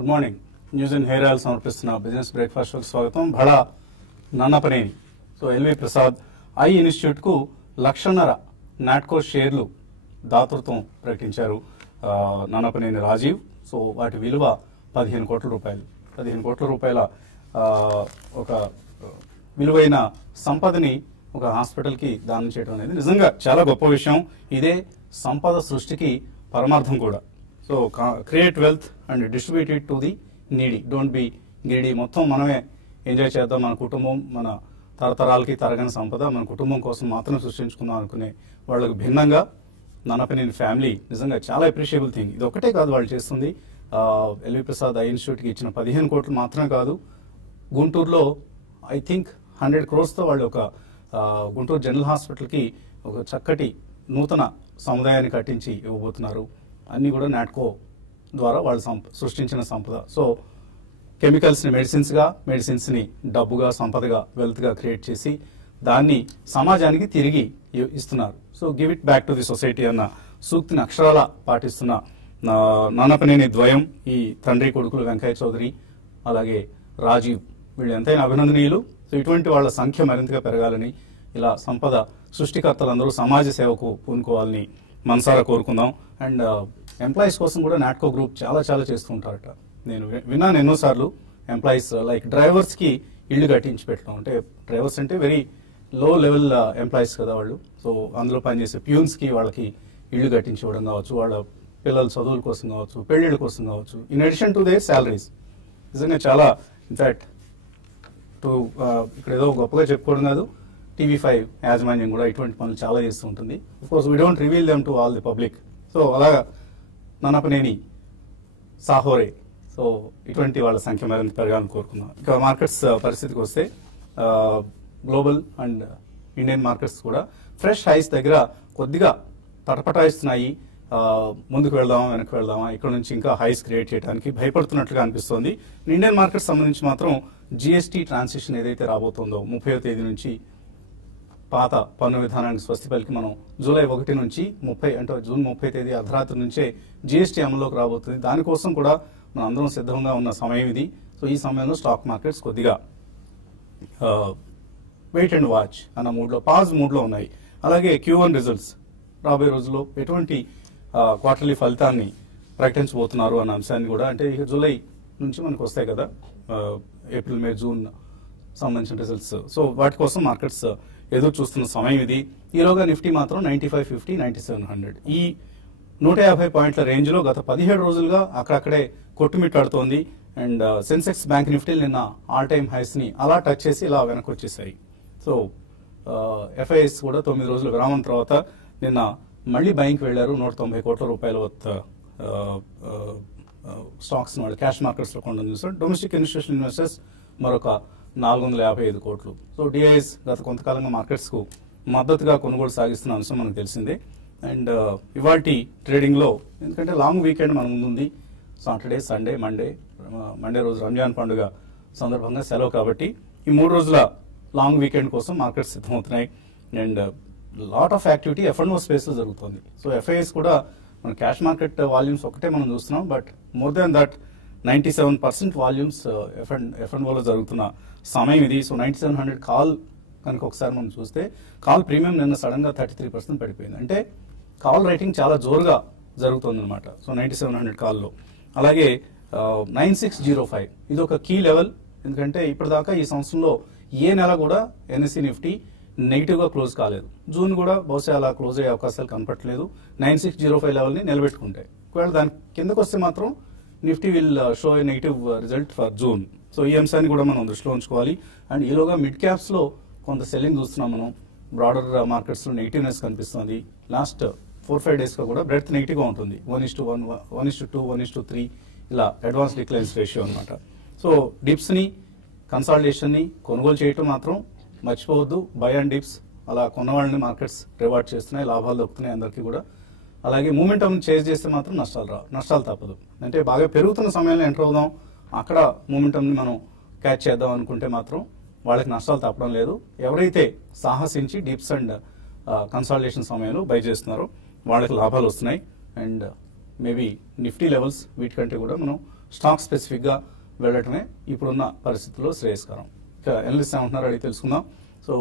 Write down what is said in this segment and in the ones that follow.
Good morning. News and hair oil సమర్పిస్తున్న business breakfast కు స్వాగతం. భళ నన్నపనేని సో ఎల్వి ప్రసాద్ ఐ ఇన్స్టిట్యూట్ కు 1.5 లక్ష నాట్కో షేర్లు దాతృత్వం ప్రకటించారు నన్నపనేని రాజీవ్. సో వాటి విలువ 15 కోట్ల రూపాయలు. 15 కోట్ల రూపాయల ఒక విలువైన సంపదని ఒక హాస్పిటల్ కి దానం చేయడం అనేది నిజంగా చాలా గొప్ప విషయం. ఇదే సంపద సృష్టికి పరమార్థం కూడా. So create wealth and distribute it to the needy, don't be greedy. మొత్తం మనమే ఎంజాయ్ చేద్దాం, మన కుటుంబం మన తరతరాలకి తరగని సంపద మన కుటుంబం కోసం మాత్రం సృష్టించుకుందాం అనుకునే వాళ్ళకు భిన్నంగా నన్నపనేని ఫ్యామిలీ నిజంగా చాలా అప్రిషియబుల్ థింగ్. ఇది ఒకటే కాదు వాళ్ళు చేస్తుంది. ఎల్వి ప్రసాద్ ఐ ఇన్స్టిట్యూట్కి ఇచ్చిన 15 కోట్లు మాత్రమే కాదు, గుంటూరులో ఐ థింక్ 100 crores వాళ్ళు ఒక గుంటూరు జనరల్ హాస్పిటల్కి ఒక చక్కటి నూతన సముదాయాన్ని కట్టించి ఇవ్వబోతున్నారు. అన్నీ కూడా నాట్కో ద్వారా వాళ్ళు సృష్టించిన సంపద. సో కెమికల్స్ని మెడిసిన్స్గా, మెడిసిన్స్ని డబ్బుగా, సంపదగా, వెల్త్గా క్రియేట్ చేసి దాన్ని సమాజానికి తిరిగి ఇస్తున్నారు. So give it back to the society అన్న సూక్తిని అక్షరాల పాటిస్తున్న నన్నపనేని ద్వయం, ఈ తండ్రి కొడుకులు వెంకయ్య చౌదరి అలాగే రాజీవ్, వీళ్ళు ఎంతైనా అభినందనీయులు. సో ఇటువంటి వాళ్ళ సంఖ్య మరింతగా పెరగాలని, ఇలా సంపద సృష్టికర్తలందరూ సమాజ సేవకు పూనుకోవాలని మనసారా కోరుకుందాం. అండ్ ఎంప్లాయీస్ కోసం కూడా నాట్కో గ్రూప్ చాలా చాలా చేస్తూ ఉంటారట. నేను విన్నాను ఎన్నోసార్లు. ఎంప్లాయీస్ లైక్ డ్రైవర్స్ కి ఇళ్లు కట్టించి పెట్టడం, అంటే డ్రైవర్స్ అంటే వెరీ లో లెవెల్ ఎంప్లాయీస్ కదా వాళ్ళు. సో అందులో పనిచేసే ప్యూన్స్ కి వాళ్ళకి ఇళ్లు కట్టించి ఇవ్వడం కావచ్చు, వాళ్ళ పిల్లల చదువుల కోసం కావచ్చు, పెళ్లిళ్ళ కోసం కావచ్చు, in addition to their salaries. నిజంగా చాలా ఇన్ఫాక్ట్ ఇక్కడ ఏదో గొప్పగా చెప్పుకోవడం కాదు, TV5 యాజమాన్యం కూడా ఇటువంటి పనులు చాలా చేస్తూ ఉంటుంది. Course we don't reveal them to all the public. So అలాగా నన్నపనేని సాహోరే, సో ఇటువంటి వాళ్ళ సంఖ్య మరింత పెరగాలని కోరుకుందాం. ఇక మార్కెట్స్ పరిస్థితికి వస్తే గ్లోబల్ అండ్ ఇండియన్ మార్కెట్స్ కూడా ఫ్రెష్ హైస్ దగ్గర కొద్దిగా తటపటాయిస్తున్నాయి. ముందుకు వెళ్దామా వెనక్కి వెళ్దామా, ఇక్కడ నుంచి ఇంకా హైస్ క్రియేట్ చేయడానికి భయపడుతున్నట్లుగా అనిపిస్తోంది. ఇండియన్ మార్కెట్ సంబంధించి మాత్రం జిఎస్టీ ట్రాన్సిషన్ ఏదైతే రాబోతుందో 30వ తేదీ నుంచి పాత పన్ను విధానానికి స్వస్తి పలికి మనం జూలై 1 నుంచి 30 అంటే జూన్ 30 తేదీ అర్ధరాత్రి నుంచే జిఎస్టీ అమల్లోకి రాబోతుంది. దానికోసం కూడా మనం అందరం సిద్ధంగా ఉన్న సమయం ఇది. సో ఈ సమయంలో స్టాక్ మార్కెట్స్ కొద్దిగా వెయిట్ అండ్ వాచ్ అన్న మూడ్లో, పాజ్ మూడ్లో ఉన్నాయి. అలాగే Q1 రిజల్ట్స్ రాబోయే రోజుల్లో ఎటువంటి క్వార్టర్లీ ఫలితాన్ని ప్రకటించబోతున్నారు అన్న అంశాన్ని కూడా, అంటే ఇక జూలై నుంచి మనకు వస్తాయి కదా, ఏప్రిల్ మే జూన్ సంబంధించిన రిజల్ట్స్. సో వాటి కోసం మార్కెట్స్ ఎదురు చూస్తున్న సమయం ఇది. ఈలోగా నిఫ్టీ మాత్రం 9550, 9700 ఈ 150 పాయింట్ల రేంజ్ లో గత 17 రోజులుగా అక్కడక్కడే కొట్టుమిట్టాడుతోంది. అండ్ సెన్సెక్స్ బ్యాంక్ నిఫ్టీ నిన్న ఆల్ టైమ్ హైస్ ని అలా టచ్ చేసి ఇలా వెనక్కి వచ్చేసాయి. సో FIS కూడా 9 రోజుల విరామం తర్వాత నిన్న మళ్లీ బయింగ్కి వెళ్లారు. 190 కోట్ల రూపాయల స్టాక్స్ వాళ్ళు క్యాష్ మార్కెట్స్ లో కొనడం చూసారు. డొమెస్టిక్ ఇన్స్టిట్యూషనల్ ఇన్వెస్టర్స్ మరొక 455 కోట్లు. సో డిఐఎస్ గత కొంతకాలంగా మార్కెట్స్ కు మద్దతుగా కొనుగోలు సాగిస్తున్న అంశం మనకు తెలిసిందే. అండ్ ఇవాల్టి ట్రేడింగ్ లో, ఎందుకంటే లాంగ్ వీకెండ్ మన ముందుంది, సాటర్డే, సండే, మండే రోజు రంజాన్ పండుగ సందర్భంగా సెలవు కాబట్టి ఈ 3 రోజుల లాంగ్ వీకెండ్ కోసం మార్కెట్స్ సిద్ధమవుతున్నాయి. And lot of activity F&O space లో జరుగుతుంది. సో FIS కూడా మన క్యాష్ మార్కెట్ వాల్యూమ్స్ ఒకటే మనం చూస్తున్నాం, but more than that 97% volumes F&Oలో జరుగుతున్న సమయం ఇది. సో 9700 కాల్ కనుక ఒకసారి మనం చూస్తే, కాల్ ప్రీమియం నిన్న సడన్ గా 33% పడిపోయింది. అంటే కాల్ రైటింగ్ చాలా జోరుగా జరుగుతుంది అనమాట. సో 9700 కాల్లో. అలాగే 9605 ఇది ఒక కీ లెవెల్, ఎందుకంటే ఇప్పటిదాకా ఈ సంవత్సరంలో ఏ నెల కూడా NSE నిఫ్టీ నెగిటివ్ గా క్లోజ్ కాలేదు. జూన్ కూడా బహుశా అలా క్లోజ్ అయ్యే అవకాశాలు కనపట్లేదు 9605 లెవెల్ ని నిలబెట్టుకుంటే. ఒకవేళ దాని కిందకు వస్తే మాత్రం Nifty will show A negative result for June. So ఈ అంశాన్ని కూడా మనం దృష్టిలో ఉంచుకోవాలి. అండ్ ఈలోగా మిడ్ క్యాప్స్ లో కొంత సెల్లింగ్ చూస్తున్నాం మనం. బ్రాడర్ మార్కెట్స్ లో నెగిటివ్నెస్ కనిపిస్తుంది. లాస్ట్ 4-5 డేస్ గా కూడా బ్రెడ్త్ నెగిటివ్ గా ఉంటుంది. 1:1, 1:2, 1:3 ఇలా అడ్వాన్స్ డిక్లైన్స్ రేషియో అనమాట. సో డిప్స్ ని, కన్సాలిడేషన్ ని కొనుగోలు చేయటం మాత్రం మర్చిపోవద్దు. బై అండ్ డిప్స్ అలా కొన్న వాళ్ళని మార్కెట్స్ రివార్డ్ చేస్తున్నాయి, లాభాలు దొరుకుతున్నాయి అందరికీ కూడా. అలాగే మూమెంటం చేంజ్ చేస్తే మాత్రం నష్టాలు తప్పదు. అంటే బాగా పెరుగుతున్న సమయంలో ఎంటర్ అవుదాం, అక్కడ మూమెంటంని మనం క్యాచ్ చేద్దాం అనుకుంటే మాత్రం వాళ్ళకి నష్టాలు తప్పడం లేదు. ఎవరైతే సాహసించి డిప్స్ అండ్ కన్సాలిడేషన్ సమయంలో బై చేస్తున్నారో వాళ్ళకి లాభాలు వస్తున్నాయి. అండ్ మేబీ నిఫ్టీ లెవెల్స్ వీటికంటే కూడా మనం స్టాక్ స్పెసిఫిక్ గా వెళ్ళటమే ఇప్పుడున్న పరిస్థితుల్లో శ్రేయస్కరం. ఇక ఎనలిస్ట్ ఏమంటున్నారు అడిగి తెలుసుకుందాం. సో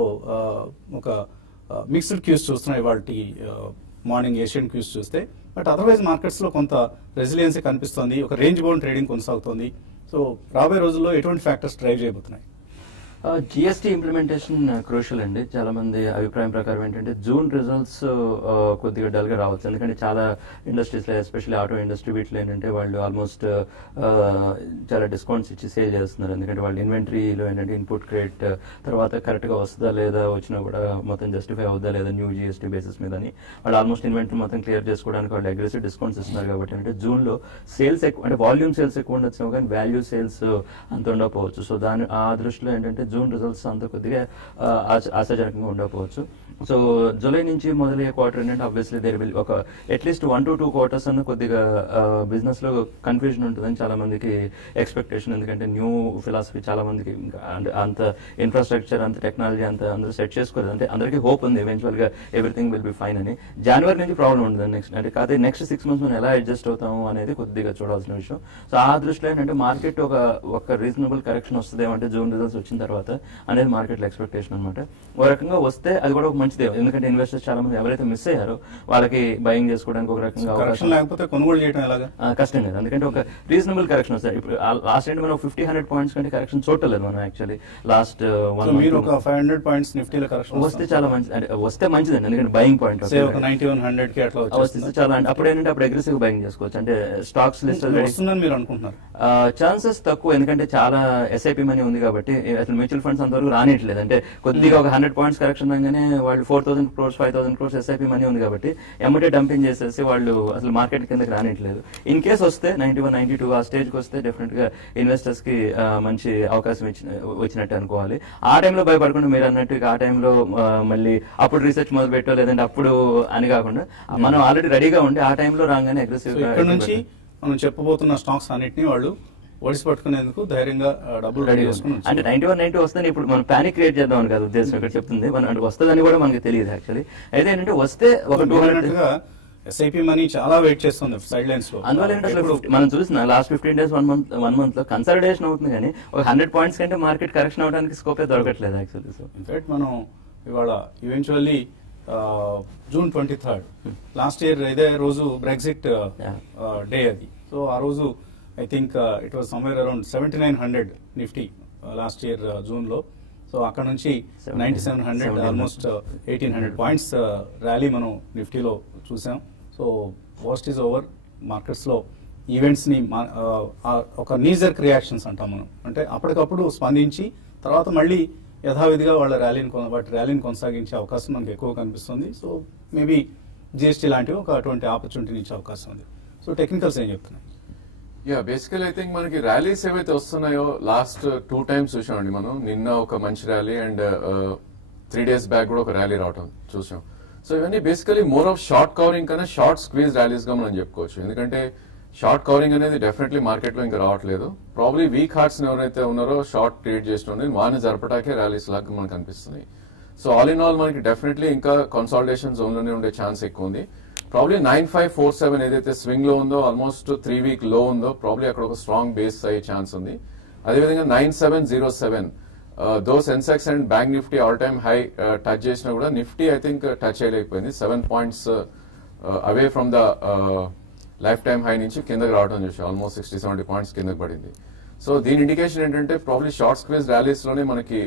ఒక మిక్స్డ్ క్యూస్ చూస్తున్నాయి ఇవాళ మార్నింగ్ ఏషియన్ క్యూస్ చూస్తే. బట్ అదర్వైజ్ మార్కెట్స్ లో కొంత రెసిలియన్సీ కనిపిస్తోంది, ఒక రేంజ్ బౌండ్ ట్రేడింగ్ కొనసాగుతోంది. సో రాబోయే రోజుల్లో ఎటువంటి ఫ్యాక్టర్స్ డ్రైవ్ చేయబోతున్నాయి? జిఎస్టీ ఇంప్లిమెంటేషన్ క్రూషియల్ అండి. చాలా మంది అభిప్రాయం ప్రకారం ఏంటంటే జూన్ రిజల్ట్స్ కొద్దిగా డల్ గా రావచ్చు. ఎందుకంటే చాలా ఇండస్ట్రీస్ లో ఎస్పెషల్లీ ఆటో ఇండస్ట్రీ వీటిలో ఏంటంటే వాళ్ళు ఆల్మోస్ట్ చాలా డిస్కౌంట్స్ ఇచ్చి సేల్ చేస్తున్నారు. ఎందుకంటే వాళ్ళు ఇన్వెంటరీలో ఏంటంటే ఇన్పుట్ క్రెడిట్ తర్వాత కరెక్ట్ గా వస్తుందా లేదా, వచ్చినా కూడా మొత్తం జస్టిఫై అవుదా లేదా న్యూ జిఎస్టీ బేసిస్ మీద అని వాళ్ళు ఆల్మోస్ట్ ఇన్వెంటరీ మొత్తం క్లియర్ చేసుకోవడానికి వాళ్ళు అగ్రెసివ్ డిస్కౌంట్స్ ఇస్తున్నారు. కాబట్టి అంటే జూన్ లో సేల్స్ ఎక్కువ, అంటే వాల్యూమ్ సేల్స్ ఎక్కువ ఉండొచ్చు కానీ వాల్యూ సేల్స్ అంత ఉండకపోవచ్చు. సో ఆ దృష్టిలో ఏంటంటే జూన్ రిజల్ట్స్ అంత కొద్దిగా ఆశాజనకంగా ఉండకపోవచ్చు. సో జూలై నుంచి మొదలయ్యే క్వార్టర్ ఏంటంటే ఆబ్వియస్లీ దేర్ విల్ ఒక అట్లీస్ట్ 1 to 2 quarters అన్న కొద్దిగా బిజినెస్ లో కన్ఫ్యూజన్ ఉంటుందని చాలా మందికి ఎక్స్పెక్టేషన్. ఎందుకంటే న్యూ ఫిలాసఫీ చాలా మందికి అంత ఇన్ఫ్రాస్ట్రక్చర్ అంత టెక్నాలజీ అంత అందరూ సెట్ చేసుకోలేదు. అంటే అందరికీ హోప్ ఉంది ఎవెన్చువల్ గా ఎవ్రీథింగ్ విల్ బి ఫైన్ అని. జనవరి నుంచి ప్రాబ్లం ఉంటుంది నెక్స్ట్, అంటే కాదు నెక్స్ట్ 6 months మనం ఎలా అడ్జస్ట్ అవుతాము అనేది కొద్దిగా చూడాల్సిన విషయం. సో ఆ దృష్టిలో ఏంటంటే మార్కెట్ ఒక రీజనబుల్ కరెక్షన్ వస్తుంది ఏమంటే జూన్ రిజల్ట్స్ వచ్చిన తర్వాత అనేది మార్కెట్ లో ఎక్స్పెక్టేషన్ అనమాట. ఓ రకంగా వస్తే అది కూడా ఒక మంచిదే, ఎందుకంటే ఇన్వెస్టర్స్ చాలా మంది ఎవరైతే మిస్ అయ్యారో వాళ్ళకి బయింగ్ చేసుకోవడానికి ఒక రకంగా లేకపోతే కొనుగోలు చేయడం ఎలాగా కష్టం కదా. ఎందుకంటే ఒక రీజనబుల్ కరెక్షన్ వస్తాయి. ఇప్పుడు లాస్ట్ ఏంటి మనం 50-100 points కంటే కరెక్షన్ చూడలేదు మనం యాక్చువల్లీ లాస్ట్ 1 month. 500 points నిఫ్టీలో కరెక్షన్ వస్తే చాలా మంచి, అంటే వస్తే మంచిదండి. ఎందుకంటే బయింగ్ పాయింట్ వస్తే చాలా, అంటే అప్పుడు ఏంటంటే అప్పుడు అగ్రెసివ్ బయింగ్ చేసుకోవచ్చు. అంటే స్టాక్స్ లిస్ట్ మీరు అనుకుంటున్నారు ఛాన్సెస్ తక్కువ, ఎందుకంటే చాలా ఎస్ఐపి మనీ ఉంది కాబట్టి అసలు మ్యూచువల్ ఫండ్స్ అంతవరకు రానిట్లేదు. అంటే కొద్దిగా ఒక 100 points కరెక్షన్ రాగానే వాళ్ళు 4,000 crores 5,000 crores ఎస్ఐపి మనీ ఉంది కాబట్టి ఎమ్మటే డంపింగ్ చేసేసి వాళ్ళు అసలు మార్కెట్ కిందకి రానిట్లేదు. ఇన్ కేస్ వస్తే 91-92 ఆ స్టేజ్ కి వస్తే డెఫినెట్ గా ఇన్వెస్టర్స్ కి మంచి అవకాశం వచ్చినట్టు అనుకోవాలి. ఆ టైంలో భయపడకుండా మీరు అన్నట్టు ఆ టైంలో మళ్ళీ అప్పుడు రీసెర్చ్ మొదలు పెట్టో లేదంటే అప్పుడు అని కాకుండా మనం ఆల్రెడీ రెడీగా ఉండి ఆ టైంలో రాగానే అగ్రెసివ్ గా ఇక్కడ నుంచి మనం చెప్పబోతున్న స్టాక్స్ అన్నిటిని వాళ్ళు ఒడిసి పట్టుకునేందుకు ధైర్యంగా డబ్బులు రెడీ చేసుకుని అంటే 91-92 వస్తే ఇప్పుడు మనం పానిక్ క్రియేట్ చేద్దాం అని కాదు ఉద్దేశం ఇక్కడ చెప్తుంది. మనం వస్తుందని కూడా మనకి తెలియదు యాక్చువల్లీ. అయితే ఏంటంటే వస్తే ఒక 200 ఎస్ఐపి మనీ చాలా వెయిట్ చేస్తుంది సైడ్ లైన్స్ లో. అందువల్ల ఏంటంటే అసలు మనం చూసిన లాస్ట్ 15 days 1 month లో కన్సల్టేషన్ అవుతుంది కానీ ఒక 100 points కంటే మార్కెట్ కరెక్షన్ అవడానికి స్కోపే దొరకట్లేదు యాక్చువల్లీ. సో ఇన్ఫాక్ట్ మనం ఇవాళ eventually June 23rd last year ఇదే రోజు బ్రెగ్జిట్ డే అది. సో ఆ రోజు I think it was somewhere around 7,900 Nifty last year June లో. సో అక్కడ నుంచి 9,700 ఆల్మోస్ట్ 1,800 points ర్యాలీ మనం నిఫ్టీలో చూసాం. So worst is over. Markets లో ఈవెంట్స్ ని ఒక నీజర్క్ రియాక్షన్స్ అంటాం మనం, అంటే అప్పటికప్పుడు స్పందించి తర్వాత మళ్ళీ యథావిధిగా వాళ్ళ ర్యాలీని కొనసాగించే అవకాశం మనకు ఎక్కువ కనిపిస్తుంది. సో మేబీ జిఎస్టీ లాంటివి ఒక అటువంటి ఆపర్చునిటీ ఇచ్చే అవకాశం ఉంది. సో టెక్నికల్స్ ఏం చెప్తున్నాయి? బేసికల్ ఐ థింక్ మనకి ర్యాలీస్ ఏవైతే వస్తున్నాయో లాస్ట్ 2 times చూసామండి మనం. నిన్న ఒక మంచి ర్యాలీ అండ్ 3 days బ్యాక్ కూడా ఒక ర్యాలీ రావటం చూసాం. సో ఇవన్నీ basically more of short covering కన్నా షార్ట్ స్క్వీజ్ ర్యాలీస్ గా మనం చెప్పుకోవచ్చు. ఎందుకంటే షార్ట్ కవరింగ్ అనేది డెఫినెట్లీ మార్కెట్ లో ఇంకా రావట్లేదు. ప్రాబ్లీ వీక్ హార్ట్స్ ఎవరైతే ఉన్నారో షార్ట్ ట్రేడ్ చేసిన వారిని జరపటాకే ర్యాలీస్ లాగా మనకు అనిపిస్తుంది. సో ఆల్ ఇన్ ఆల్ మనకి డెఫినెట్లీ ఇంకా కన్సాలిడేషన్ జోన్ లోనే ఉండే ఛాన్స్ ఎక్కువ ఉంది. ప్రాబ్లీ 9547 ఏదైతే స్వింగ్ లో ఉందో ఆల్మోస్ట్ 3-week లో ఉందో ప్రాబ్లీ అక్కడ ఒక స్ట్రాంగ్ బేస్ అయ్యే ఛాన్స్ ఉంది. అదేవిధంగా 9707 though Sensex and bank Nifty all time high touch చేసినా కూడా నిఫ్టీ ఐ థింక్ టచ్ చేయలేకపోయింది. 7 points away from the lifetime high నుంచి కిందకి రావడం చూసాం. ఆల్మోస్ట్ 60-70 points కిందకి పడింది. సో దీని ఇండికేషన్ ఏంటంటే ప్రాబ్లీ షార్ట్ స్క్వేజ్ ర్యాలీస్ లోనే మనకి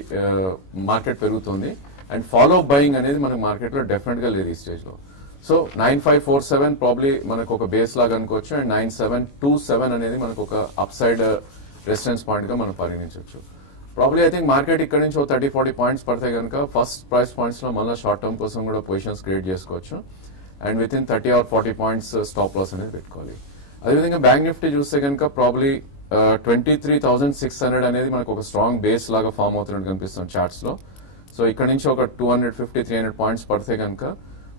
మార్కెట్ పెరుగుతుంది అండ్ ఫాలో బయింగ్ అనేది మనకి మార్కెట్ లో డెఫినెట్ గా లేదు ఈ స్టేజ్ లో. సో 9547 ప్రాబ్లీ మనకు ఒక బేస్ లాగా అనుకోవచ్చు అండ్ 9727 అనేది మనకు ఒక అప్ సైడ్ రెసిస్టెన్స్ పాయింట్ గా మనం పరిగణించవచ్చు. ప్రాబ్లీ ఐ థింక్ మార్కెట్ ఇక్కడ నుంచి 30-40 points పడితే కనుక ఫస్ట్ ప్రైస్ పాయింట్స్ లో మళ్ళీ షార్ట్ టర్మ్ కోసం కూడా పొజిషన్స్ క్రియేట్ చేసుకోవచ్చు and within 30 or 40 points stop loss అనేది పెట్టుకోవాలి. అదేవిధంగా బ్యాంక్ నిఫ్టీ చూస్తే కనుక ప్రాబ్లీ 23,600 అనేది మనకు ఒక స్ట్రాంగ్ బేస్ లాగా ఫామ్ అవుతున్నట్టు కనిపిస్తుంది చార్ట్స్ లో. సో ఇక్కడ నుంచి ఒక 250-300 points పడితే కనుక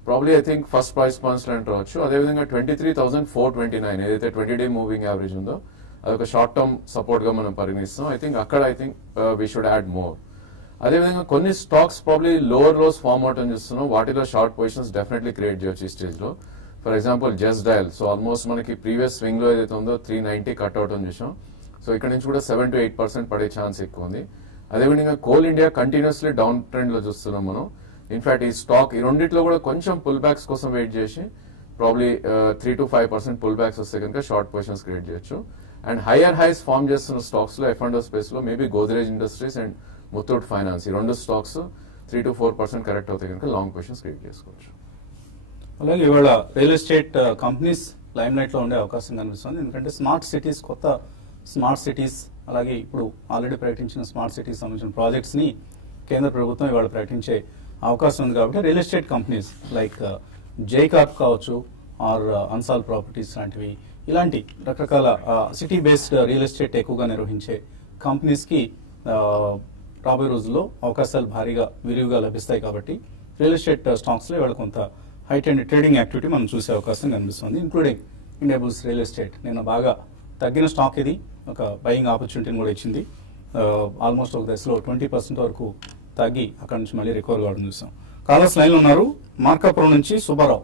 probably I think first price points లో ఎంటర్ అవచ్చు. అదేవిధంగా 23,429 ఏదైతే 20-day మూవింగ్ యావరేజ్ ఉందో అదొక షార్ట్ టర్మ్ సపోర్ట్ గా మనం పరిగణిస్తాం. ఐ థింక్ అక్కడ I think we should add more. అదేవిధంగా కొన్ని stocks probably lower lows form అవటం చూస్తున్నాం. వాటిలో షార్ట్ పొజిషన్స్ డెఫినెట్లీ క్రియేట్ చేయొచ్చు ఈ స్టేజ్ లో. For example just dial. So almost మనకి ప్రీవియస్ స్వింగ్ లో ఏదైతే ఉందో 390 కట్ అవుట్ అని చూసాం. సో ఇక్కడ నుంచి కూడా 7 to 8% పడే ఛాన్స్ ఎక్కువ ఉంది. అదేవిధంగా coal India continuously down trend లో చూస్తున్నాం మనం. ఇన్ఫాక్ట్ ఈ స్టాక్ ఈ రెండిట్లో కూడా కొంచెం పుల్ బ్యాక్స్ కోసం వెయిట్ చేసి ప్రాబ్లీ 3 to 5% పుల్ బ్యాక్స్ వస్తే కనుక షార్ట్ పొజిషన్స్ క్రియేట్ చేయొచ్చు. అండ్ హైయర్ హైస్ ఫార్మ్ చేస్తున్న స్టాక్స్ లో F&O స్పేస్ లో maybe Godrej industries and Muthoot finance ఈ రెండు స్టాక్స్ 3 to 4% కరెక్ట్ అవుతాయి కనుక లాంగ్ పొజిషన్స్ క్రియేట్ చేసుకోవచ్చు. అలాగే ఇవాళ real estate companies lime light లో ఉండే అవకాశం కనిపిస్తుంది. ఎందుకంటే స్మార్ట్ సిటీస్, కొత్త స్మార్ట్ సిటీస్, అలాగే ఇప్పుడు ఆల్రెడీ ప్రకటించిన స్మార్ట్ సిటీస్ సంబంధించిన ప్రాజెక్ట్స్ ని కేంద్ర ప్రభుత్వం ఇవాళ ప్రకటించే అవకాశం ఉంది. కాబట్టి real estate companies like Jai Corp కావచ్చు, ఆర్ అన్సాల్ ప్రాపర్టీస్ లాంటివి, ఇలాంటి రకరకాల సిటీ బేస్డ్ రియల్ ఎస్టేట్ ఎక్కువగా నిర్వహించే కంపెనీస్ కి రాబోయే రోజుల్లో అవకాశాలు భారీగా విరివిగా లభిస్తాయి. కాబట్టి రియల్ ఎస్టేట్ స్టాక్స్ లో ఇవాళ కొంత హైట్ అండ్ ట్రేడింగ్ యాక్టివిటీ మనం చూసే అవకాశం కనిపిస్తుంది. Including India bulls real estate నిన్న బాగా తగ్గిన స్టాక్ ఇది, ఒక బయింగ్ ఆపర్చునిటీని కూడా ఇచ్చింది. ఆల్మోస్ట్ ఒక దశలో 20% వరకు తగ్గి అక్కడ నుంచి మళ్ళీ రికవర్ కావడం చూసాం. కాలర్స్ లైన్ ఉన్నారు. మార్కాపురం నుంచి సుబ్బారావు.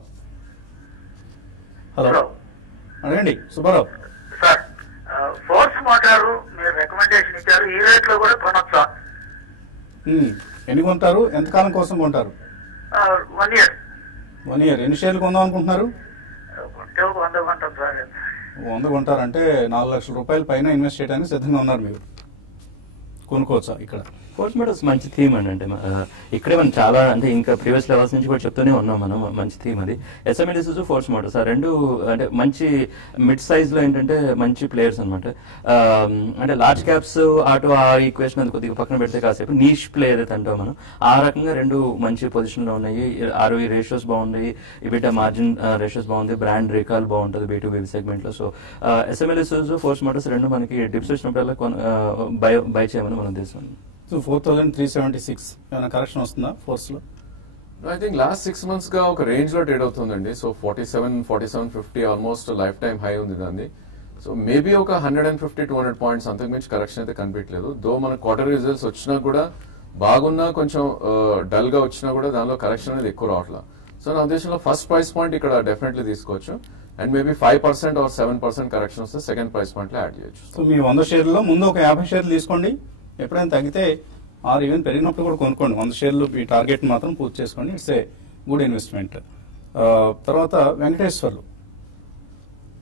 హలో, అడగండి సుబ్బారావు. సార్, ఫోర్స్ మోటారు మీరు రికమెండేషన్ ఇచ్చారు, ఈ రేట్ లో కూడా కొనొచ్చా? ఎన్ని కొంటారు, ఎంతకాలం కోసం కొంటారు? 1 year. 1 year. ఎన్ని షేర్లు కొందాం అనుకుంటున్నారు? కొంటే 100 కొంటాం సార్. 100 కొంటారంటే 4 లక్షల రూపాయల పైన ఇన్వెస్ట్ చేయడానికి సిద్ధంగా ఉన్నారు మీరు. కొనుక్కోవచ్చా ఇక్కడ? ఫోర్స్ మోటార్స్ మంచి థీమ్ అండి. అంటే ఇక్కడే మనం చాలా అంటే ఇంకా ప్రీవియస్ లెవెల్స్ నుంచి కూడా చెప్తూనే ఉన్నాం మనం, మంచి థీమ్ అది. SME Isuzu, ఫోర్స్ మోటార్స్ ఆ రెండు అంటే మంచి మిడ్ సైజ్ లో ఏంటంటే మంచి ప్లేయర్స్ అనమాట. అంటే లార్జ్ క్యాప్స్ ఆటో ఆ ఈక్వేషన్ అది కొద్దిగా పక్కన పెడితే కాసేపు నీష్ ప్లే ఏదైతే అంటాం మనం, ఆ రకంగా రెండు మంచి పొజిషన్ లో ఉన్నాయి. ROE రేషియోస్ బాగున్నాయి, EBITDA మార్జిన్ రేషియోస్ బాగుంది, బ్రాండ్ రికాల్ బాగుంటుంది B2B సెగ్మెంట్ లో. So SME Isuzu, force Motors రెండు మనకి డిప్స్ వచ్చినప్పుడల్లా బై చేయమని మన ఉద్దేశం. సో 4,376 ఏమైనా కరెక్షన్ వస్తుందా ఫోర్స్ లో? ఐ థింక్ లాస్ట్ 6 months గా ఒక రేంజ్ లో ట్రేడ్ అవుతుందండి. So 47-47.50 almost life time high ఉంది దాన్ని. సో మేబీ ఒక 150-200 పాయింట్స్ అంతకు మించి కరెక్షన్ అయితే కనిపించలేదు. దో మన క్వార్టర్ రిజల్ట్స్ వచ్చినా కూడా బాగున్నా, కొంచెం డల్ గా వచ్చినా కూడా దానిలో కరెక్షన్ అనేది ఎక్కువ రావట్లేదు. సో నా ఉద్దేశంలో ఫస్ట్ ప్రైస్ పాయింట్ ఇక్కడ డెఫినెట్లీ తీసుకోవచ్చు. అండ్ మేబీ 5% or 7% కరెక్షన్ వస్తే సెకండ్ ప్రైస్ పాయింట్ లో యాడ్ చేయొచ్చు. సో మీ 100 షేర్లలో ముందు ఒక 50 షేర్లు తీసుకోండి. ఎప్పుడైనా తగ్గితే ఆర్ ఈవెన్ పెరిగినప్పుడు కూడా కొనుక్కోండి. 100 షేర్లు మీ టార్గెట్ మాత్రం పూర్తి చేసుకోండి. It's a good investment. తర్వాత Venkateswarlu.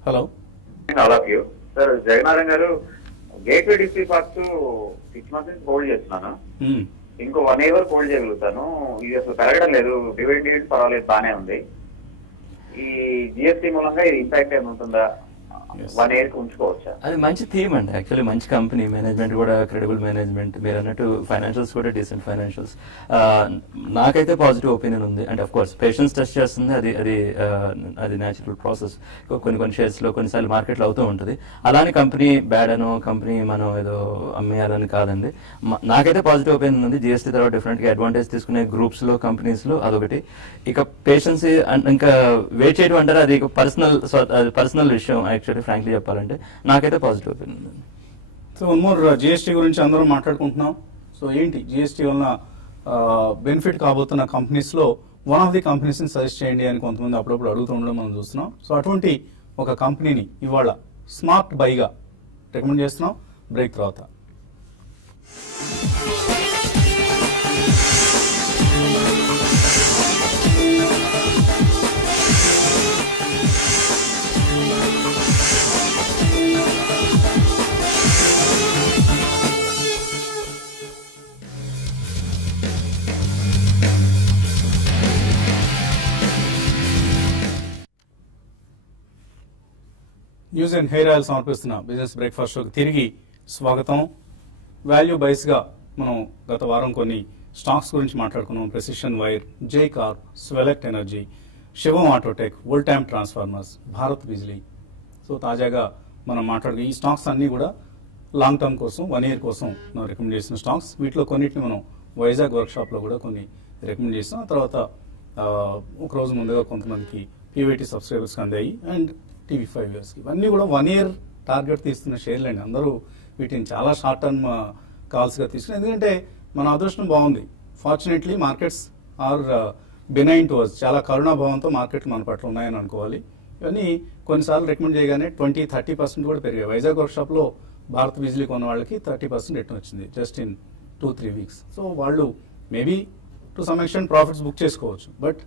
Hello. All of you sir. Jagannathan garu, Gateway Distriparks 6 months నుంచి హోల్డ్ చేస్తున్నాను. ఇంకో 1 year హోల్డ్ చేయగలుగుతాను. ఇది అసలు పెరగడం లేదు. డివిడెండ్ పర్వాలేదు, బానే ఉంది. ఈ జిఎస్టీ మూలంగా ఇది ఇంపాక్ట్ ఏమి ఉంటుందా? 1 year ఉంచుకోవచ్చా? అది మంచి థీమ్ అండి. యాక్చువల్లీ మంచి కంపెనీ, మేనేజ్మెంట్ కూడా క్రెడిబుల్ మేనేజ్మెంట్, మీరు అన్నట్టు ఫైనాన్షియల్స్ కూడా డీసెంట్ ఫైనాన్షియల్స్. నాకైతే పాజిటివ్ ఒపీనియన్ ఉంది. And of course patience test చేస్తుంది, అది న్యాచురల్ ప్రాసెస్. కొన్ని షేర్స్ లో కొన్నిసార్లు మార్కెట్ లో అవుతూ ఉంటుంది. అలానే కంపెనీ బ్యాడ్ అనో, కంపెనీ మనం ఏదో అమ్మేయాలని కాదండి. నాకైతే పాజిటివ్ ఒపీనియన్ ఉంది. జిఎస్టీ తర్వాత డిఫరెంట్ గా అడ్వాంటేజ్ తీసుకునే గ్రూప్స్ లో, కంపెనీస్ లో అదొకటి. ఇక పేషెన్స్ ఇంకా వెయిట్ చేయడం అంటారా, అది పర్సనల్ విషయం. యాక్చువల్లీ ఫ్రాంక్లీ చెప్పాలంటే నాకైతే పాజిటివ్ ఒపీనియన్ ఉంది. సో వన్ మోర్, జిఎస్టీ గురించి అందరూ మాట్లాడుకుంటున్నాం. సో ఏంటి జిఎస్టీ వలన బెనిఫిట్ కాబోతున్న కంపెనీస్ లో వన్ ఆఫ్ ది కంపెనీస్ ని సజెస్ట్ చేయండి అని కొంతమంది అప్పుడప్పుడు అడుగుతుండడం మనం చూస్తున్నాం. సో అటువంటి ఒక కంపెనీని ఇవాళ స్మార్ట్ బైగా రికమెండ్ చేస్తున్నాం. బ్రేక్ తర్వాత. న్యూస్ అండ్ హెయిర్ ఆయిల్ సమర్పిస్తున్న బిజినెస్ బ్రేక్ఫాస్ట్ షోకి తిరిగి స్వాగతం. వాల్యూ బైస్ గా మనం గత వారం కొన్ని స్టాక్స్ గురించి మాట్లాడుకున్నాం. Precision wire, Jaicorp, Swelect energy, Shivam Autotech, Voltamp transformers, Bharat Bijlee. So తాజాగా మనం మాట్లాడుకున్న ఈ స్టాక్స్ అన్ని కూడా లాంగ్ టర్మ్ కోసం, 1 year కోసం మనం రికమెండ్ చేసిన స్టాక్స్. వీటిలో కొన్నిటిని మనం వైజాగ్ వర్క్ షాప్ లో కూడా కొన్ని రికమెండ్ చేస్తాం. ఆ తర్వాత ఒక రోజు ముందుగా కొంతమందికి PVT సబ్స్క్రైబర్స్ అందాయి. అండ్ TV5 years ఇవన్నీ కూడా 1 year టార్గెట్ తీస్తున్న షేర్లు అండి. అందరూ వీటిని చాలా షార్ట్ టర్మ్ కాల్స్ గా తీసుకుని, ఎందుకంటే మన అదృష్టం బాగుంది. Fortunately markets are benign to us, చాలా కరుణాభావంతో మార్కెట్లు మన పట్ల ఉన్నాయని అనుకోవాలి. ఇవన్నీ కొన్నిసార్లు రికమెండ్ చేయగానే 20-30% కూడా పెరిగాయి. వైజాగ్ వర్క్షాప్ లో భారత్ బిజిలీ కొన్న వాళ్ళకి 30% రిటర్న్ వచ్చింది జస్ట్ ఇన్ 2-3 వీక్స్. సో వాళ్ళు maybe to some extent profits book చేసుకోవచ్చు. బట్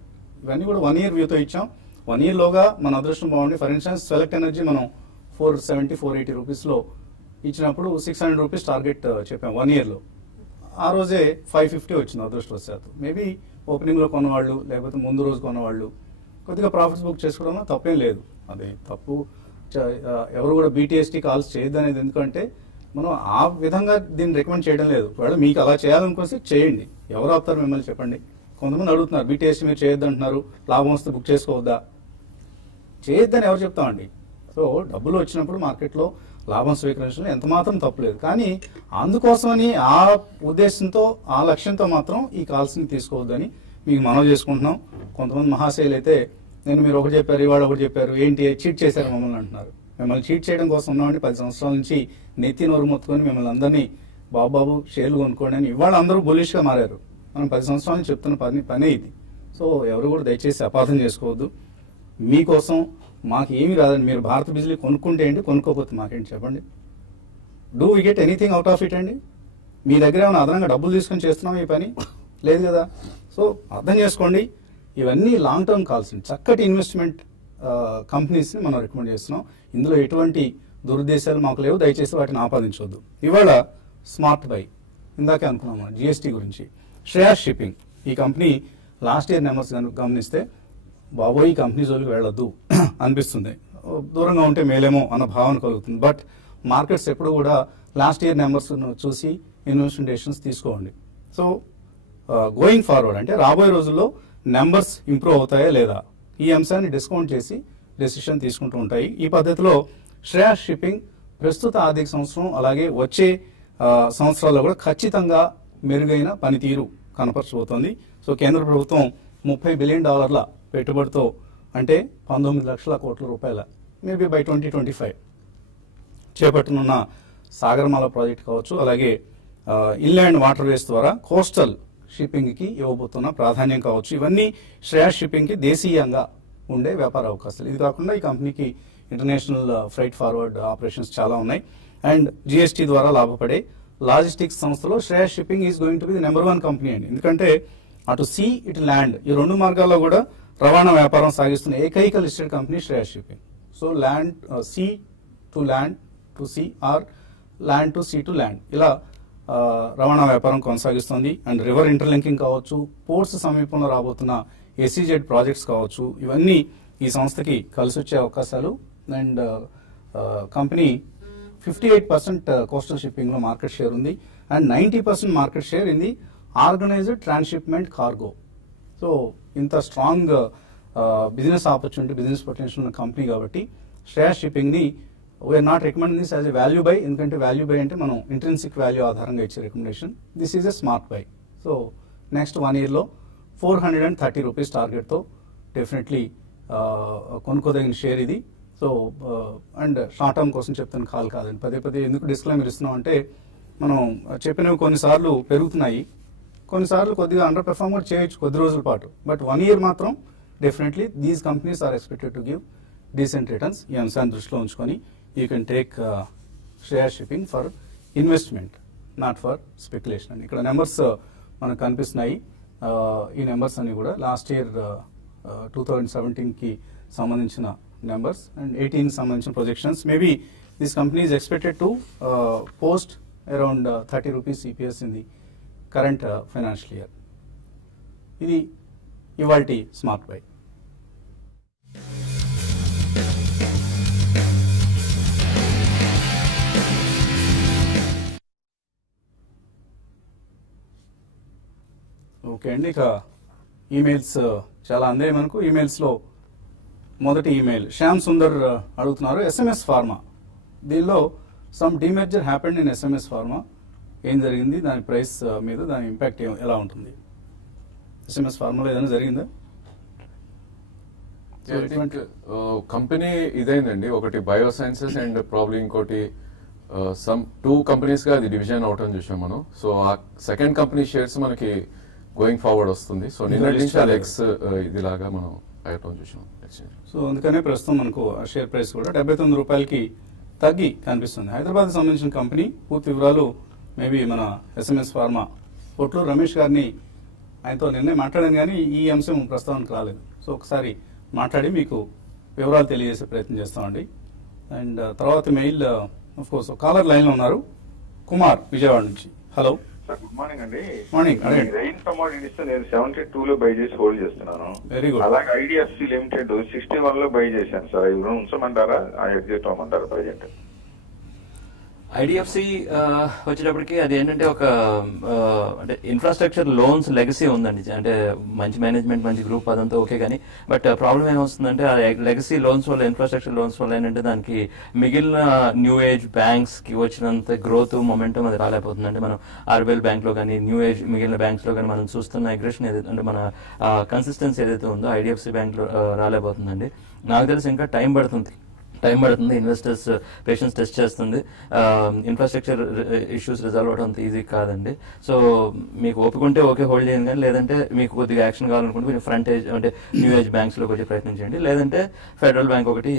ఇవన్నీ కూడా 1 year వ్యూతో ఇచ్చాం. 1 year లోగా మన అదృష్టం బాగుంది. ఫర్ ఇన్స్టెన్స్ సెలెక్ట్ ఎనర్జీ మనం 470-480 రూపీస్లో ఇచ్చినప్పుడు 600 రూపీస్ టార్గెట్ చెప్పాం 1 year లో. ఆ రోజే 550 వచ్చింది అదృష్టవశాత్తు. మేబీ ఓపెనింగ్ లో కొన్నవాళ్ళు లేకపోతే ముందు రోజు కొన్నవాళ్ళు కొద్దిగా ప్రాఫిట్స్ బుక్ చేసుకోవడంలో తప్పేం లేదు. అదే తప్పు ఎవరు కూడా బీటీఎస్టీ కాల్స్ చేయొద్దు అనేది. ఎందుకంటే మనం ఆ విధంగా దీన్ని రికమెండ్ చేయడం లేదు. ఒకవేళ మీకు అలా చేయాలనుకోస్తే చేయండి. ఎవరు ఆపుతారు మిమ్మల్ని చెప్పండి. కొంతమంది అడుగుతున్నారు బీటీఎస్టీ మీరు చేయొద్దు అంటున్నారు, లాభం వస్తే బుక్ చేసుకోవద్దా? చేయొద్దని ఎవరు చెప్తామండి. సో డబ్బులు వచ్చినప్పుడు మార్కెట్లో లాభం స్వీకరించడం ఎంత మాత్రం తప్పులేదు. కానీ అందుకోసమని ఆ ఉద్దేశంతో ఆ లక్ష్యంతో మాత్రం ఈ కాల్స్ని తీసుకోవద్దని మీకు మనవి చేసుకుంటున్నాం. కొంతమంది మహాశైలు అయితే నేను మీరు ఒకటి చెప్పారు ఇవాళ ఒకటి చెప్పారు ఏంటి చీట్ చేశారు మమ్మల్ని అంటున్నారు. మిమ్మల్ని చీట్ చేయడం కోసం ఉన్నామండి 10 సంవత్సరాల నుంచి నెత్తి నోరు మొత్తుకొని మిమ్మల్ని అందరినీ బాబు షేర్లు కొనుక్కోండి అని ఇవాళ అందరూ బులిష్ గా మారారు. మనం 10 సంవత్సరాల నుంచి చెప్తున్న పనే ఇది. సో ఎవరు కూడా దయచేసి అపార్థం చేసుకోవద్దు. మీకోసం మాకు ఏమీ రాదండి. మీరు భారత బిజిలీ కొనుక్కుంటే ఏంటి, కొనుక్కోకపోతే మాకేంటి చెప్పండి. Do we get anything out of it అండి? మీ దగ్గర ఏమైనా అదనంగా డబ్బులు తీసుకొని చేస్తున్నాం ఈ పని? లేదు కదా. సో అర్థం చేసుకోండి. ఇవన్నీ లాంగ్ టర్మ్ కాల్స్, చక్కటి ఇన్వెస్ట్మెంట్ కంపెనీస్ని మనం రికమెండ్ చేస్తున్నాం. ఇందులో ఎటువంటి దురుద్దేశాలు మాకు లేవు. దయచేసి వాటిని ఆపాదించవద్దు. ఇవాళ స్మార్ట్ బై ఇందాకే అనుకున్నాము జిఎస్టీ గురించి. శ్రేయాస్ షిప్పింగ్ ఈ కంపెనీ లాస్ట్ ఇయర్ నెంబర్స్ గమనిస్తే బాబోయ్ ఈ కంపెనీ జోలికి వెళ్ళొద్దు అనిపిస్తుంది. దూరంగా ఉంటే మేలేమో అన్న భావన కలుగుతుంది. బట్ మార్కెట్స్ ఎప్పుడు కూడా లాస్ట్ ఇయర్ నెంబర్స్ చూసి ఇన్వెస్ట్మెంట్ డెసిషన్స్ తీసుకోండి. సో గోయింగ్ ఫార్వర్డ్ అంటే రాబోయే రోజుల్లో నెంబర్స్ ఇంప్రూవ్ అవుతాయా లేదా ఈ అంశాన్ని డిస్కౌంట్ చేసి డెసిషన్ తీసుకుంటూ ఉంటాయి. ఈ పద్ధతిలో శ్రేయాస్ షిప్పింగ్ ప్రస్తుత ఆర్థిక సంవత్సరం అలాగే వచ్చే సంవత్సరాల్లో కూడా ఖచ్చితంగా మెరుగైన పనితీరు కనపరచబోతోంది. సో కేంద్ర ప్రభుత్వం $30 బిలియన్ పెట్టుబడితో అంటే 19 లక్షల కోట్ల రూపాయల మేబీ బై 2025 చేపట్టనున్న సాగరమాల ప్రాజెక్ట్ కావచ్చు, అలాగే ఇన్లాండ్ వాటర్ వేస్ ద్వారా కోస్టల్ షిప్పింగ్ కి ఇవ్వబోతున్న ప్రాధాన్యం కావచ్చు. ఇవన్నీ శ్రేయాస్ షిప్పింగ్ కి దేశీయంగా ఉండే వ్యాపార అవకాశాలు. ఇది కాకుండా ఈ కంపెనీకి ఇంటర్నేషనల్ ఫ్రైట్ ఫార్వర్డ్ ఆపరేషన్స్ చాలా ఉన్నాయి. అండ్ జిఎస్టీ ద్వారా లాభపడే లాజిస్టిక్స్ సంస్థలో Shreyas shipping is going to be the number 1 company అండి. ఎందుకంటే అటు సీ ఇటు ల్యాండ్ ఈ 2 మార్గాల్లో కూడా రవాణా వ్యాపారం సాగిస్తున్న ఏకైక listed company Shreyas shipping. So land sea to land to sea or land to sea to land ఇలా రవాణా వ్యాపారం కొనసాగిస్తుంది. అండ్ రివర్ ఇంటర్లింకింగ్ కావచ్చు, పోర్ట్స్ సమీపంలో రాబోతున్న ఎస్సీజెడ్ ప్రాజెక్ట్స్ కావచ్చు, ఇవన్నీ ఈ సంస్థకి కలిసి వచ్చే అవకాశాలు. అండ్ కంపెనీ 58% కోస్టల్ షిప్పింగ్ లో మార్కెట్ షేర్ ఉంది and 90% market share in the organised transshipment cargo. So ఇంత strong business opportunity, business potential ఉన్న కంపెనీ కాబట్టి శ్రేయాస్ షిప్పింగ్ ని we are not recommend this as a value buy. ఎందుకంటే వాల్యూ బై అంటే మనం intrinsic value ఆధారంగా ఇచ్చే recommendation. This is a smart buy. So next 1 year లో 430 రూపీస్ టార్గెట్తో డెఫినెట్లీ కొనుక్కోదగిన షేర్ ఇది. సో అండ్ షార్ట్ టర్మ్ కోసం చెప్తాను కాల్ కాదండి. పదే ఎందుకు డిస్క్లైమర్ ఇస్తున్నాం అంటే మనం చెప్పినవి కొన్నిసార్లు పెరుగుతున్నాయి, కొన్నిసార్లు కొద్దిగా అండర్ పెర్ఫార్మ్ కూడా చేయొచ్చు కొద్ది రోజుల పాటు. బట్ 1 year మాత్రం definitely these companies are expected to give decent returns. ఈ అంశాన్ని దృష్టిలో ఉంచుకొని you can take Shreyas shipping for investment, not for speculation అని. ఇక్కడ నెంబర్స్ మనకు కనిపిస్తున్నాయి. ఈ నెంబర్స్ అన్ని కూడా లాస్ట్ ఇయర్ 2017కి సంబంధించిన నెంబర్స్ అండ్ 18కి సంబంధించిన projections. Maybe this company is expected to post around 30 rupees EPS in the current financial year. ఇది ఇవాల్టి స్మార్ట్ బై. ఓకే అండి, ఇక ఈమెయిల్స్ చాలా అందాయి మనకు. ఈమెయిల్స్లో మొదటి ఈమెయిల్ శ్యామ్ సుందర్ అడుగుతున్నారు ఎస్ఎంఎస్ ఫార్మా. దీనిలో some demerger happened in SMS pharma. ఏం జరిగింది, దాని ప్రైస్ మీద దాని ఇంపాక్ట్ ఎలా ఉంటుంది? ఎస్ఎంఎస్ ఫార్మాలో ఏదైనా జరిగిందా? కంపెనీ ఇదైందండి, ఒకటి బయోసైన్సెస్ అండ్ ప్రాబ్లీ ఇంకోటి సమ్ 2 కంపెనీస్ గా అది డివిజన్ అవటం చూసాం మనం. సో ఆ సెకండ్ కంపెనీ షేర్స్ మనకి గోయింగ్ ఫార్వర్డ్ వస్తుంది. సో నిన్న నుంచి అది ఎక్స్ ఇదిలాగా మనం అయ్యటం చూసాం ఎక్స్చేంజ్. సో అందుకనే ప్రస్తుతం మనకు ఆ షేర్ ప్రైస్ కూడా 79 రూపాయలకి తగ్గి కనిపిస్తుంది. హైదరాబాద్ సంబంధించిన కంపెనీ పూర్తి వివరాలు మేబీ మన SMS ఫార్మా పొట్లూరు రమేష్ గారిని ఆయనతో నిన్నే మాట్లాడాను, కానీ ఈ అంశం ప్రస్తావనకు రాలేదు. సో ఒకసారి మాట్లాడి మీకు వివరాలు తెలియజేసే ప్రయత్నం చేస్తామండి. అండ్ తర్వాత mail of course caller line లో ఉన్నారు, కుమార్ విజయవాడ నుంచి. హలో సార్, గుడ్ మార్నింగ్ అండి. మార్నింగ్. రైన్ కమోడిటీస్ నేను 72 లో బై చేసి హోల్డ్ చేస్తున్నాను. Very good. అలాగే IDFC లిమిటెడ్ 61 లో బై చేశాను సార్. ఇవి ఉంచమంటారా, ఎగ్జిట్ అవ్వమంటారా ప్రజెంట్? IDFC వచ్చేటప్పటికి అది ఏంటంటే ఒక అంటే ఇన్ఫ్రాస్ట్రక్చర్ లోన్స్ లెగసీ ఉందండి. అంటే మంచి మేనేజ్మెంట్, మంచి గ్రూప్, అదంతా ఓకే, కానీ బట్ ప్రాబ్లం ఏమొస్తుందంటే ఆ లెగసీ లోన్స్ వల్ల, ఇన్ఫ్రాస్ట్రక్చర్ లోన్స్ వల్ల ఏంటంటే దానికి మిగిలిన న్యూ ఏజ్ బ్యాంక్స్ కి వచ్చినంత గ్రోత్ మొమెంటం అది రాలేకపోతుంది. అంటే మనం RBL బ్యాంక్ లో కానీ, న్యూ ఏజ్ మిగిలిన బ్యాంక్స్ లో కానీ మనం చూస్తున్న అగ్రెషన్ ఏదైతే అంటే మన కన్సిస్టెన్సీ ఏదైతే ఉందో IDFC బ్యాంక్ లో రాలేకపోతుందండి. నాకు తెలిసి ఇంకా టైం పడుతుంది. ఇన్వెస్టర్స్ పేషెన్స్ టెస్ట్ చేస్తుంది. ఇన్ఫ్రాస్ట్రక్చర్ ఇష్యూస్ రిజాల్వ్ అవడం అంత ఈజీ కాదండి. సో మీకు ఓపిక ఉంటే ఓకే హోల్డ్ చేయండి, కానీ లేదంటే మీకు కొద్దిగా యాక్షన్ కావాలనుకుంటే మీరు ఫ్రంట్ ఏజ్ అంటే న్యూ ఏజ్ బ్యాంక్స్ లోకి వచ్చి ప్రయత్నం చేయండి, లేదంటే ఫెడరల్ బ్యాంక్ ఒకటి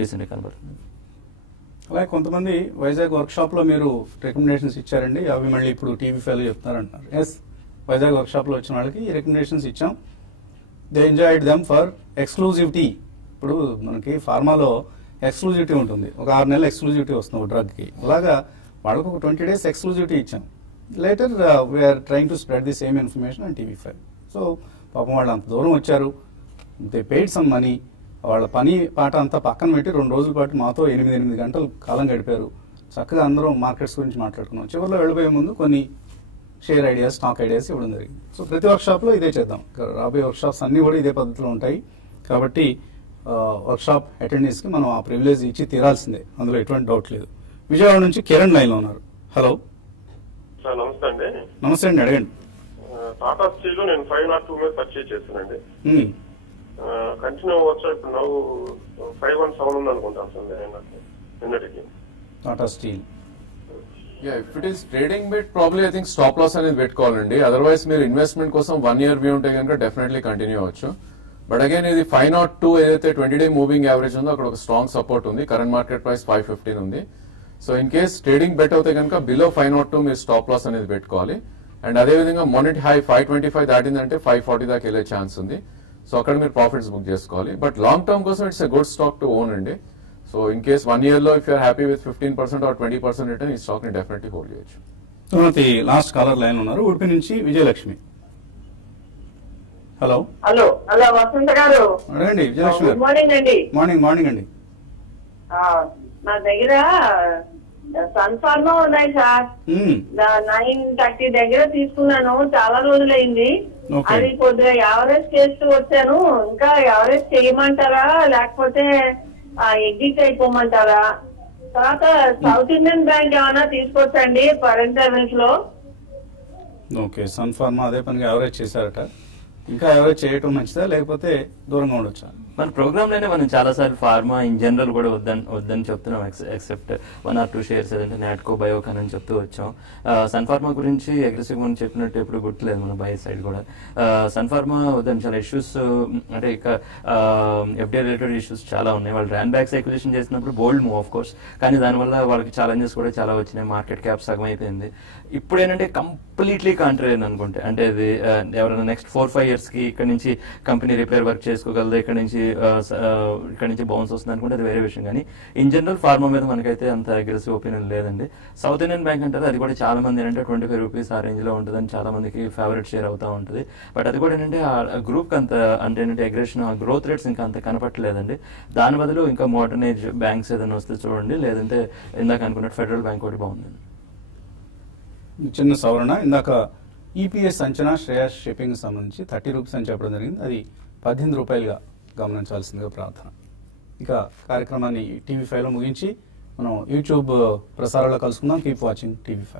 డీసెంట్ కనబడుతుంది. అలాగే కొంతమంది వైజాగ్ వర్క్ షాప్ లో మీరు రికమెండేషన్స్ ఇచ్చారండి, అవి మళ్ళీ ఇప్పుడు TV5 లో చెప్తారంటున్నారు. ఎస్, వైజాగ్ వర్క్ షాప్ లో వచ్చిన వాళ్ళకి ఈ రికమెండేషన్స్ ఇచ్చాం. They enjoyed them for exclusivity. ఇప్పుడు మనకి ఫార్మాలో ఎక్స్క్లూజివిటీ ఉంటుంది, ఒక 6 నెలల ఎక్స్క్లూజివిటీ వస్తుంది ఒక డ్రగ్కి. అలాగా వాళ్ళకు ఒక 20 days ఎక్స్క్లూజివిటీ ఇచ్చాం. Later we are trying to spread the same information on TV5. So పాపం వాళ్ళు అంత దూరం వచ్చారు, దే పెయిడ్ సమ్ మనీ, వాళ్ళ పని పాట అంతా పక్కన పెట్టి 2 రోజుల పాటు మాతో 8 గంటలు కాలం గడిపారు. చక్కగా అందరం మార్కెట్స్ గురించి మాట్లాడుకున్నాం. చివరిలో వెళ్ళిపోయే ముందు కొన్ని షేర్ ఐడియాస్, స్టాక్ ఐడియాస్ ఇవ్వడం జరిగింది. సో ప్రతి వర్క్ షాప్ లో ఇదే చేద్దాం. రాబోయే వర్క్ షాప్స్ అన్ని కూడా ఇదే పద్ధతిలో ఉంటాయి. కాబట్టి వర్క్ షాప్ అటెండెన్స్ కి మనం ఆ ప్రివిలేజ్ ఇచ్చి తీరాల్సిందే, అందులో ఎటువంటి డౌట్ లేదు. విజయవాడ నుంచి కిరణ్ లైన్ లో ఉన్నారు. హలో సార్, నమస్తే అండి. నమస్తే అండి, అడగండి. టాటా స్టీల్ నేను 502 మీద పర్చేజ్ చేస్తానండి. కంటిన్యూ అవ్వచ్చా? ఇప్పుడు నాకు 517 ఉంది అనుకుంటాను సార్ నిన్నటికి. Tata steel if it is trading bit probably I think stop loss అనేది పెట్టుకోవాలండి. అదర్వైజ్ మీరు ఇన్వెస్ట్మెంట్ కోసం 1 year వ్యూ ఉంటే కనుక డెఫినెట్లీ కంటిన్యూ అవ్వచ్చు. బట్ అగైన్ ఇది 502 ఏదైతే 20-day మూవింగ్ యావరేజ్ ఉందో అక్కడ ఒక స్ట్రాంగ్ సపోర్ట్ ఉంది. కరెంట్ మార్కెట్ ప్రైస్ 515 ఉంది. So in case trading bet అవుతే కనుక బిలో 502 మీరు స్టాప్ లాస్ అనేది పెట్టుకోవాలి. అండ్ అదేవిధంగా మొన్నటి హై 525 దాటిందంటే 540 దాకా వెళ్ళే ఛాన్స్ ఉంది. సో అక్కడ మీరు ప్రాఫిట్స్ బుక్ చేసుకోవాలి. బట్ లాంగ్ టర్మ్ కోసం it's a good stock to own అండి. సో ఇన్ కేస్ 1 year లో if you're happy with 15% or 20% return, ఈ స్టాక్ ని డెఫినెట్లీ హోల్డ్ చేయొచ్చు. తర్వాత లాస్ట్ కాలర్ లైన్ ఉన్నారు, ఉడిపి నుంచి Vijayalakshmi. Hello hello hello Vasantha garu, అడగండి. విజయలక్ష్మి గారు, గుడ్ మార్నింగ్ అండి. మార్నింగ్ అండి. నా దగ్గర సన్ ఫార్మా ఉన్నాయి సార్. 930 దగ్గర తీసుకున్నాను, చాలా రోజులైంది. అది కొద్దిగా యావరేజ్ చేస్తూ వచ్చాను. ఇంకా యావరేజ్ చేయమంటారా, లేకపోతే ఎగ్జిట్ అయిపోమంటారా? తర్వాత సౌత్ ఇండియన్ బ్యాంక్ ఏమైనా తీసుకొచ్చండి కరెంట్ లెవెల్స్ లో. ఓకే, సన్ ఫార్మా అదే పనిగా యావరేజ్ చేశారట. ఇంకా ఎవరైనా చేయటం మంచిదా, లేకపోతే దూరంగా ఉండొచ్చా? మన ప్రోగ్రామ్ లోనే మనం చాలా సార్లు ఫార్మా ఇన్ జనరల్ కూడా వద్దని చెప్తున్నాం, ఎక్సెప్ట్ 1 or 2 shares ఏదంటే నాట్కో, బయోకాన్ అని చెప్తూ వచ్చాం. సన్ ఫార్మా గురించి అగ్రెసివ్ గా చెప్పినట్టు ఎప్పుడు గుర్తులేదు మన బై సైడ్ కూడా. సన్ ఫార్మా వద్దని చాలా ఇష్యూస్, అంటే ఇక FDI రిలేటెడ్ ఇష్యూస్ చాలా ఉన్నాయి. వాళ్ళు ర్యాన్ బ్యాక్స్ ఎక్విజిషన్ చేసినప్పుడు బోల్డ్ మూవ్ ఆఫ్ కోర్స్, కానీ దానివల్ల వాళ్ళకి ఛాలెంజెస్ కూడా చాలా వచ్చినాయి. మార్కెట్ క్యాప్ సగం అయిపోయింది. ఇప్పుడు ఏంటంటే కంప్లీట్లీ కాంట్రరీ అనుకుంటే, అంటే ఇది ఎవరైనా నెక్స్ట్ 4-5 years కి ఇక్కడ నుంచి కంపెనీ రిపేర్ వర్క్ చేసుకోగలదు, ఇక్కడ నుంచి బౌన్స్ వస్తుంది అనుకుంటే అది వేరే విషయం. కానీ ఇన్ జనరల్ ఫార్మా మీద మనకైతే అంత అగ్రెసివ్ ఒపీనియన్ లేదండి. సౌత్ ఇండియన్ బ్యాంక్ అంటారు, అది కూడా చాలా మంది ఏంటంటే 25 rupees ఆ రేంజ్ లో ఉంటుందని చాలా మందికి ఫేవరెట్ షేర్ అవుతా ఉంటుంది. బట్ అది కూడా ఏంటంటే ఆ గ్రూప్ అంత అంటే ఏంటంటే అగ్రెషన్, ఆ గ్రోత్ రేట్స్ ఇంకా అంత కనపట్లేదండి. దాని బదులు ఇంకా మోడర్న్ ఏజ్ బ్యాంక్స్ ఏదైనా వస్తే చూడండి, లేదంటే ఇందాక అనుకున్నట్టు ఫెడరల్ బ్యాంక్ ఒకటి బాగుందండి. చిన్న సవరణ, ఇందాక EPS అంచనా శ్రేయస్ షిప్పింగ్ సంబంధించి 30 rupees అని చెప్పడం జరిగింది, అది 18 రూపాయలుగా గమనించాల్సిందిగా ప్రార్థన. ఇక కార్యక్రమాన్ని TV5 లో ముగించి మనం యూట్యూబ్ ప్రసారాల్లో కలుసుకుందాం. Keep watching TV5.